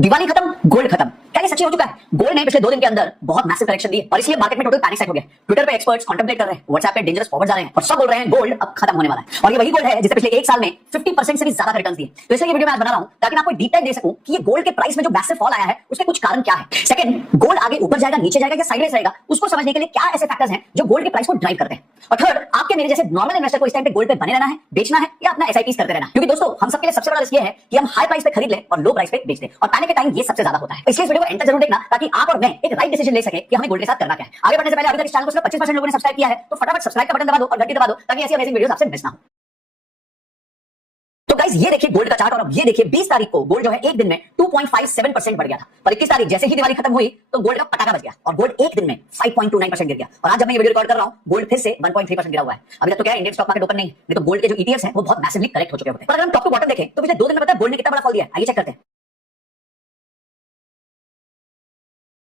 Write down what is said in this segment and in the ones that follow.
दिवाली खत्म, गोल्ड खत्म। क्या ये सच्ची हो चुका है? गोल्ड ने पिछले 2 दिन के अंदर बहुत मैसिव करेक्शन दी और इसलिए मार्केट में टोटल पैनिक सेट हो गया। ट्विटर पे एक्सपर्ट्स कॉन्टेम्पलेट कर रहे हैं, व्हाट्सएप पे डेंजरस फॉरवर्ड आ रहे हैं और सब बोल रहे हैं गोल्ड अब खत्म होने वाला है। और ये वही गोल्ड है जिसने पिछले 1 साल में 50% से भी ज्यादा रिटर्न्स दिए। तो इसलिए ये वीडियो मैं आज बना रहा हूं ताकि मैं आपको डीप डाइव दे सकूं कि ये गोल्ड के प्राइस में जो मैसिव फॉल आया है उसके कुछ कारण क्या है। सेकंड, गोल्ड आगे ऊपर जाएगा, नीचे जाएगा या साइडवेज रहेगा, उसको समझने के लिए क्या ऐसे फैक्टर्स हैं जो गोल्ड के प्राइस को ड्राइव करते हैं। और थर्ड, आपके मेरे जैसे नॉर्मल इन्वेस्टर को इस टाइम पे गोल्ड पे बने रहना है, बेचना है या अपना एसआईपीस करते रहना है। क्योंकि दोस्तों हम सबके लिए सबसे बड़ा रिस्क ये है कि हम हाई प्राइस पे खरीद लें और लो प्राइस पे बेच दें और पैनिक के टाइम ये सबसे ज्यादा होता है। इसलिए इस वीडियो को एंड तक जरूर देखना ताकि आप और मैं एक राइट डिसीजन ले सके कि हमें गोल्ड के साथ करना क्या है। आगे बढ़ने से पहले अभी तक इस चैनल को सिर्फ 25% लोगों ने सब्सक्राइब किया है तो फटाफट सब्सक्राइब का बटन दबा दो और घंटी दबा दो ताकि ऐसी अमेजिंग वीडियोस आपसे मिस ना हो। तो गाइस ये देखिए गोल्ड का चार्ट और अब ये देखिए 20 तारीख को गोल्ड जो है एक दिन में 2.57% बढ़ गया था पर 21 तारीख जैसे ही दिवाली खत्म हुई तो गोल्ड का पटाखा बज गया और गोल्ड एक दिन में 5.29% गिर गया। और आज जब मैं ये वीडियो रिकॉर्ड कर रहा हूं गोल्ड फिर से 1.3% गिरा हुआ है। अभी तक तो क्या है, इंडियन स्टॉक मार्केट ओपन नहीं है, तो गोल्ड के जो ईटीएफ्स हैं वो बहुत मैसिवली करेक्ट हो चुके होते हैं। पर अगर हम टॉप टू बॉटम देखें तो पिछले 2 दिन में पता है गोल्ड ने कितना बड़ा फॉल दिया है, आइए चेक करते हैं।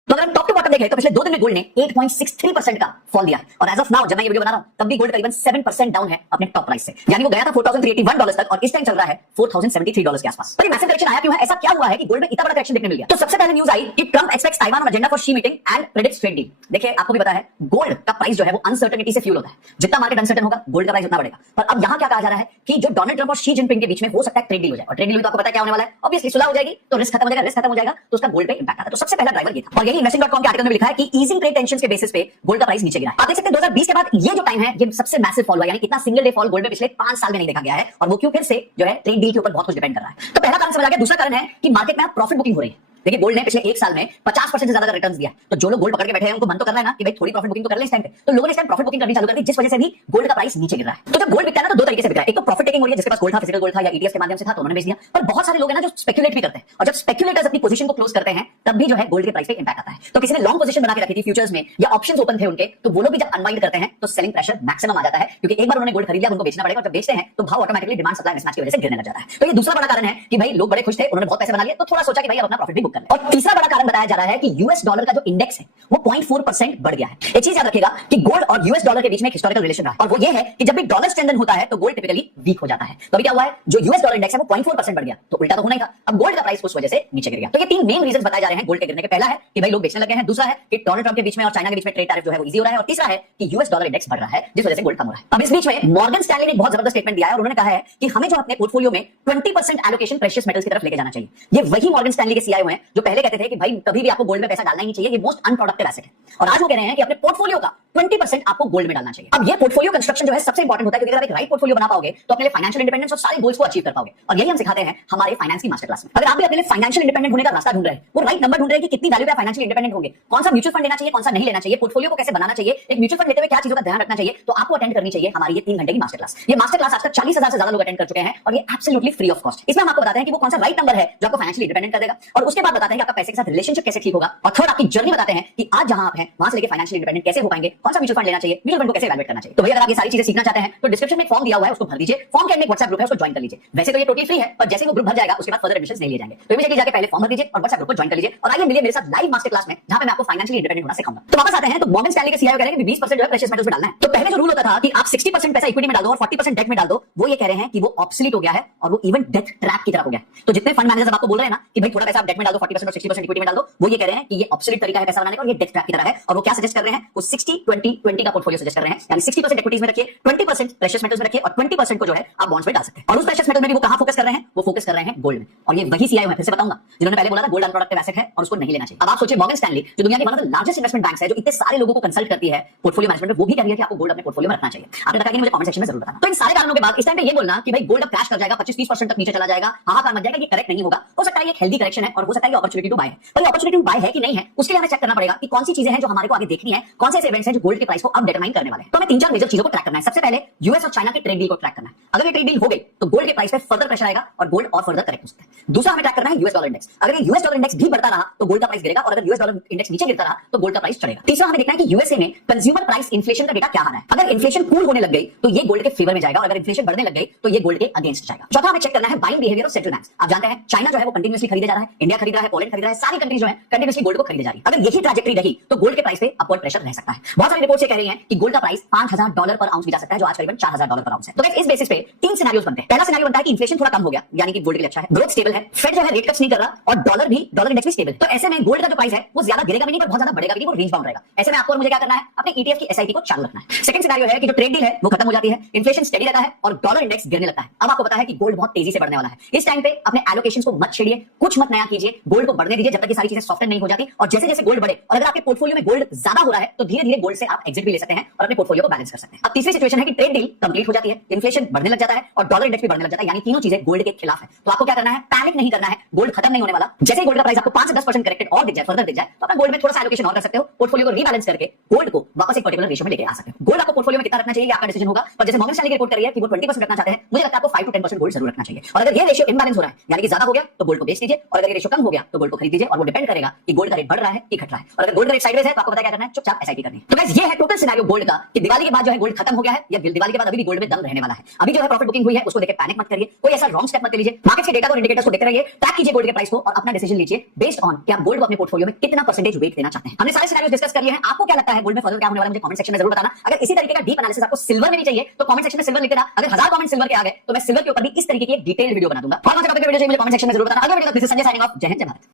तो अगर हम टॉप टू बॉटम देखें तो पिछले 2 दिन में गोल्ड ने 8.63% का फॉल दिया और एज ऑफ नाउ जब मैं ये वीडियो बना रहा हूं तब भी गोल्ड करीबन 7% डाउन है अपने टॉप प्राइस से, यानी वो गया था $4,381 तक और इस टाइम चल रहा है $4,073 के आसपास। पर ये मैसिव करेक्शन आया क्यों है? ऐसा क्या हुआ है कि गोल्ड में इतना बड़ा करेक्शन देखने मिल गया? तो सबसे पहले न्यूज आई कि Trump aspects Taiwan on agenda for she meeting and predicts trade deal. देखिए आपको भी पता है गोल्ड का प्राइस जो है वो अनसर्टेनिटी से फ्यूल होता है, जितना मार्केट अनसर्टेन होगा गोल्ड का प्राइस उतना बढ़ेगा। पर अब यहां क्या कहा जा रहा है कि जो डोनाल्ड ट्रम्प और शी जिनपिंग के बीच में हो सकता है ट्रेड डील हो जाए और ट्रेड डील तो आपको पता है क्या होने वाला है, ऑब्वियसली सुलह हो जाएगी तो रिस्क खत्म हो जाएगा, रिस्क खत्म हो जाएगा तो उसका गोल्ड पे इंपैक्ट आता है। तो सबसे पहला ड्राइवर ये था और यही investing.com के आर्टिकल में लिखा है कि ईजिंग ट्रेड टेंशंस के बेसिस पे गोल्ड का प्राइस नीचे गिरा है। आप देख सकते हैं 2020 के बाद ये जो टाइम है ये सबसे मैसिव फॉल हुआ, यानी इतना सिंगल डे फॉल गोल्ड में पिछले 5 साल में नहीं देखा गया है और वो क्यों? फिर से जो है ट्रेड डील के ऊपर बहुत कुछ डिपेंड कर रहा है। तो पहला कारण समझ आ गया। दूसरा कारण है कि मार्केट में प्रॉफिट बुकिंग हो रही है। देखिए गोल्ड ने पिछले 1 साल में 50% से ज्यादा का रिटर्न्स दिया, तो जो लोग गोल्ड पकड़ के बैठे हैं उनको मन तो कर रहा है ना कि भाई थोड़ी प्रॉफिट बुकिंग तो कर ले इस टाइम पे। तो लोगों ने इस टाइम प्रॉफिट बुकिंग करनी चालू कर दी, जिस वजह से भी गोल्ड का प्राइस नीचे गिर रहा है। तो जब गोल्ड बिकता है ना तो 2 तरीके से बिकता है, एक तो प्रॉफिट टेकिंग हो रही है, जिसके पास गोल्ड था, फिजिकल गोल्ड था या ईटीएफ के माध्यम से था तो उन्होंने बेच दिया। पर बहुत सारे लोग हैं ना जो स्पेक्युलेट भी करते हैं और जब स्पेक्युलेटर्स अपनी पोजीशन को क्लोज करते हैं तब भी जो है गोल्ड के प्राइस पे इंपैक्ट आता है। तो किसी ने लॉन्ग पोजीशन बना के रखी थी फ्यूचर्स में या ऑप्शंस ओपन थे उनके, तो वो लोग भी जब अनवाइंड करते हैं तो सेलिंग प्रेशर मैक्सिमम आ जाता है, क्योंकि एक बार उन्होंने गोल्ड खरीद लिया उनको बेचना पड़ेगा और जब बेचते हैं तो भाव ऑटोमेटिकली डिमांड सप्लाई मिसमैच की वजह से गिरने लग जाता है। तो ये दूसरा बड़ा कारण है कि भाई लोग बड़े खुश थे, उन्होंने बहुत पैसे बना लिए तो थोड़ा सोचा कि भाई अब अपना प्रॉफिट भी बुक कर ले। और तीसरा बड़ा कारण बताया जा रहा है कि यूएस डॉलर का जो इंडेक्स है वो 0.4% बढ़ गया है। एक चीज याद रखिएगा कि गोल्ड और यूएस डॉलर के बीच में एक हिस्टोरिकल रिलेशन रहा है और वो ये है कि जब भी डॉलर स्ट्रेंथन होता है तो गोल्ड टिपिकली वीक हो जाता है। तो अभी क्या हुआ है, जो यूएस डॉलर इंडेक्स है वो 0.4% बढ़ गया, तो उल्टा तो होना ही था, अब गोल्ड का प्राइस उस वजह से नीचे गिर गया। तो ये 3 मेन रीजंस बताए जा रहे हैं गोल्ड के गिरने के। पहला है कि भाई लोग बेचने लगे हैं, दूसरा है कि डोनाल्ड ट्रम्प के बीच में और चाइना के बीच में ट्रेड टैरिफ जो है वो इजी हो रहा है और तीसरा है कि यूएस डॉलर इंडेक्स बढ़ रहा है जिस वजह से गोल्ड कम हो रहा है। अब इस बीच में मॉर्गन स्टैनली ने बहुत जबरदस्त स्टेटमेंट दिया है और उन्होंने कहा है कि हमें जो अपने पोर्टफोलियो में 20% एलोकेशन प्रेशियस मेटल्स की तरफ लेके जाना चाहिए। ये वही मॉर्गन स्टैनली के सीईओ हैं जो पहले कहते थे कि भाई कभी भी आपको गोल्ड में पैसा डालना ही नहीं चाहिए, ये मोस्ट अनप्रोडक्टिव एसेट है, और आज वो कह रहे हैं कि अपने पोर्टफोलियो का 20% आपको गोल्ड में डालना चाहिए। अब ये पोर्टफोलियो कंस्ट्रक्शन जो है सबसे इंपॉर्टेंट होता है, क्योंकि अगर आप एक राइट पोर्टफोलियो बना पाओगे तो अपने लिए फाइनेंशियल इंडिपेंडेंस और सारे गोल्स को अचीव कर पाओगे। और यही हम सिखाते हैं हमारे फाइनेंस की मास्टर क्लास में। अगर आप भी अपने लिए फाइनेंशियल इंडिपेंडेंट होने का रास्ता ढूंढ रहे हैं, वो राइट नंबर ढूंढ रहे हैं कि कितनी वैल्यू पे फाइनेंशियल इंडिपेंडेंट होंगे, कौन सा म्यूचुअल फंड लेना चाहिए, कौन सा नहीं लेना चाहिए, पोर्टफोलियो को कैसे बनाना चाहिए, एक म्यूचुअल फंड लेते हुए क्या चीजों का ध्यान रखना चाहिए, तो आपको अटेंड करनी चाहिए हमारी ये 3 घंटे की मास्टर क्लास। ये मास्टर क्लास आज तक 40,000 से ज्यादा लोग अटेंड कर चुके हैं और ये एब्सोल्युटली फ्री ऑफ कॉस्ट। इसमें हम आपको बताते हैं कि वो कौन सा राइट नंबर है जो आपको फाइनेंशियली इंडिपेंडेंट कर देगा, और उसके बाद बताते हैं कि आपका पैसे के साथ रिलेशनशिप कैसे ठीक होगा, और थर्ड आपकी जर्नी बताते हैं कि आज जहां आप हैं वहां से लेके फाइनेंशियली इंडिपेंडेंट कैसे हो पाएंगे, कौन सा म्यूचुअल फंड लेना चाहिए, म्यूचुअल फंड को कैसे इवैल्यूएट करना चाहिए। तो भैया अगर आप ये सारी चीजें सीखना चाहते हैं तो डिस्क्रिप्शन में फॉर्म दिया हुआ है, उसको भर दीजिए। फॉर्म के अंदर एक व्हाट्सएप ग्रुप है, उसको ज्वाइन कर लीजिए। वैसे तो ये टोटली फ्री है, पर जैसे वो ग्रुप भर जाएगा उसके बाद फर्दर एडमिशंस ले लिए जाएंगे। तो इमीडिएटली जाके पहले फॉर्म भर दीजिए और व्हाट्सएप ग्रुप को ज्वाइन कर लीजिए और आइए मिलिए मेरे साथ लाइव मास्टर क्लास में, जहां पे मैं आपको फाइनेंशियली इंडिपेंडेंट होना सिखाऊंगा। तो वापस आते हैं, तो मॉर्गन स्टैनली के सीईओ कह रहे हैं कि 20% जो है प्रेशियस मेटल्स में डालना है। तो पहले जो रूल होता था कि आप 60% पैसा इक्विटी में डाल दो और 40% डेट में डाल दो, वो ये कह रहे हैं कि वो ऑब्सोलीट हो गया है और वो इवन डेथ ट्रैप की तरह हो गया। तो जितने फंड मैनेजर्स आपको बोल रहे हैं ना कि भाई थोड़ा पैसा आप डेट में डाल दो, 40% और 60% इक्विटी में डाल दो, वो ये कह रहे हैं कि ये ऑब्सोलीट तरीका है पैसा बनाने का और ये डेथ ट्रैप की तरह है। और वो क्या सजेस्ट कर रहे हैं, वो 60-20-20 का पोर्टफोलियो सजेस्ट कर रहे हैं, यानी 60% इक्विटीज में रखिए, 20% प्रेशियस मेटल्स में रखिए और 20% को जो है आप बॉन्ड्स में डाल सकते हैं। और उस प्रेशियस मेटल में भी वो कहां फोकस कर रहे हैं, वो फोकस कर रहे हैं गोल्ड में। और ये वही सीईओ है, फिर से बताऊंगा, जिन्होंने पहले बोला था गोल्ड अनप्रोडक्टिव एसेट है और उसको नहीं लेना चाहिए। अब आप सोचिए मॉर्गन स्टैनली जो दुनिया की one of the largest investment banks है, जो इतने सारे लोगों को कंसल्ट करती है पोर्टफोलियो मैनेजमेंट में, वो भी कह रही है कि आपको गोल्ड अपने पोर्टफोलियो में रखना चाहिए। आपने बताया कि मुझे कमेंट सेक्शन में जरूर बताना। तो इन सारे कारणों के बाद इस टाइम पे ये बोलना कि भाई गोल्ड अब क्रैश कर जाएगा, 25-30% तक नीचे चला जाएगा, हाहाकार मच जाएगा, ये करेक्ट नहीं होगा। हो सकता है ये एक हेल्दी करेक्शन है और हो सकता है ये अपॉर्चुनिटी टू बाय है। पर ये अपॉर्चुनिटी टू बाय है कि नहीं है, उसके लिए हमें चेक करना पड़ेगा कि कौन सी चीजें हैं जो हमारे को आगे देखनी है, कौन से ऐसे इवेंट्स हैं जो गोल्ड के प्राइस को अब डिटरमाइन करने वाले हैं। तो हमें 3-4 मेजर चीजों को ट्रैक करना है। सबसे पहले यूएस और चाइना की ट्रेड डील को ट्रैक करना है। अगर ये ट्रेड डील हो गई तो गोल्ड के प्राइस पे फर्दर प्रेशर आएगा और गोल्ड और फर्दर करेक्ट हो सकता है। दूसरा हमें ट्रैक करना है यूएस डॉलर इंडेक्स। अगर ये यूएस डॉलर इंडेक्स भी बढ़ता रहा तो गोल्ड का प्राइस गिरेगा और अगर यूएस डॉलर इंडेक्स नीचे गिरता रहा तो गोल्ड का प्राइस चढ़ेगा। तीसरा हमें देखना है कि यूएसए में कंज्यूमर प्राइस इन्फ्लेशन का डेटा क्या आ रहा है। अगर इन्फ्लेशन कूल होने लग गई तो ये गोल्ड के फेवर में जाएगा और अगर इन्फ्लेशन बढ़ने लग गई तो ये गोल्ड के अगेंस्ट जाएगा। चौथा हमें चेक करना है buying behaviour of central banks. आप जानते हैं चाइना जो है वो कंटीन्यूअसली खरीदे जा रहा है, इंडिया खरीद रहा है, पोलैंड खरीद रहा है, सारी कंट्रीज जो है कंटीन्यूअसली गोल्ड को खरीदे जा रही है। अगर यही ट्रैजेक्टरी रही तो गोल्ड के प्राइस पे अपवर्ड प्रेशर रह सकता है। बहुत बहुत सारी रिपोर्ट्स ये कह रही हैं कि गोल्ड का प्राइस $5,000 पर आउंस भी जा सकता है, जो आज करीबन $4,000 पर आउंस है। तो गाइस इस बेसिस पे तीन सिनेरियोस बनते हैं। पहला सिनेरियो बनता है कि इन्फ्लेशन थोड़ा कम हो गया, यानी कि गोल्ड के लिए अच्छा है, ग्रोथ स्टेबल है, फेड जो है रेट कट्स नहीं कर रहा और डॉलर इंडेक्स भी स्टेबल। तो ऐसे में गोल्ड का जो प्राइस है वो ज्यादा गिरेगा भी नहीं, पर बहुत ज्यादा बढ़ेगा भी नहीं, वो रेंज बाउंड रहेगा। ऐसे में आपको और मुझे क्या करना है, अपने ईटीएफ की एसआईपी को चालू रखना है। सेकंड सिनेरियो है कि जो ट्रेड डील है वो खत्म हो जाती है, इन्फ्लेशन स्टेडी रहता है और डॉलर इंडेक्स गिरने लगता है। अब आपको पता है कि गोल्ड बहुत तेजी से बढ़ने वाला है। इस टाइम पे अपने एलोकेशंस को मत छेड़िए, कुछ मत नया कीजिए, गोल्ड को बढ़ने दीजिए जब तक कि सारी चीजें सॉफ्टन नहीं हो जाती। और जैसे जैसे गोल्ड बढ़े और अगर आपके पोर्टफोलियो में गोल्ड ज्यादा हो रहा है तो धीरे धीरे गोल्ड से आप एग्जिट भी ले सकते हैं और अपने पोर्टफोलियो को बैलेंस कर सकते हैं। अब तीसरी सिचुएशन है कि ट्रेड डील कंप्लीट हो जाती है, इन्फ्लेशन बढ़ने लग जाता है और डॉलर इंडेक्स भी बढ़ने लग जाता है, यानी तीनों चीजें गोल्ड के खिलाफ है। तो आपको क्या करना है, पैनिक नहीं करना है, गोल्ड खत्म नहीं होने वाला। जैसे गोल्ड का प्राइस आपको 5 से 10% करेक्टेड और दिख जाए, फर्दर दिख जाए, तो अपना गोल्ड में थोड़ा सा एलोकेशन और कर सकते हो, पोर्टफोलियो को रीबैलेंस करके गोल्ड को वापस एक पर्टिकुलर रेशियो में लेके आ सकते हो। गोल्ड आपको पोर्टफोलियो में कितना रखना चाहिए आपका डिसीजन होगा, पर जैसे मॉर्गन स्टैनली की रिपोर्ट कर रही है कि वो 20% रखना चाहते हैं, मुझे लगता है आपको 5 to 10% गोल्ड जरूर रखना चाहिए। और अगर ये रेशियो इम्बैलेंस हो रहा है, यानी कि ज्यादा हो गया, तो गोल्ड को बेच दीजिए, और अगर ये रेशियो कम हो गया तो गोल्ड को खरीद दीजिए। और वो डिपेंड करेगा कि गोल्ड का रेट बढ़ रहा है कि घट रहा है। और अगर गोल्ड का रेट साइडवेज है तो आपको पता क्या करना है, चुपचाप एसआईपी करनी है। तो गाइस ये है टोटल सिनेरियो गोल्ड का कि दिवाली के बाद जो है गोल्ड खत्म हो गया है या दिवाली के बाद अभी भी गोल्ड में दम रहने वाला है। अभी जो है प्रॉफिट बुकिंग हुई है उसको देख के पैनिक मत करिए, कोई ऐसा रॉन्ग स्टेप मत लीजिए। मार्केट के डेटा और इंडिकेटर्स को देखते रहिए, ट्रैक कीजिए गोल्ड के प्राइस को और अपना डिसीजन लीजिए बेस्ड ऑन कि आप गोल्ड को अपने पोर्टफोलियो में कितना परसेंटेज वेट देना चाहते हैं। हमने सारे सिनेरियोस डिस्कस कर लिए हैं। आपको क्या लगता है गोल्ड में फर्दर क्या होने वाला है, मुझे कमेंट सेक्शन में जरूर बताना। अगर इसी तरीके का डीप एनालिसिस आपको सिल्वर में भी चाहिए तो कमेंट सेक्शन में सिल्वर लिख देना। अगर 1000 कमेंट सिल्वर के आ गए तो मैं सिल्वर के ऊपर भी इस तरीके की एक डिटेल वीडियो बना दूंगा। और मुझे कमेंट सेक्शन में जरूर बताना। अगले वीडियो तक this is Sanjay signing off. जय हिंद जय भारत।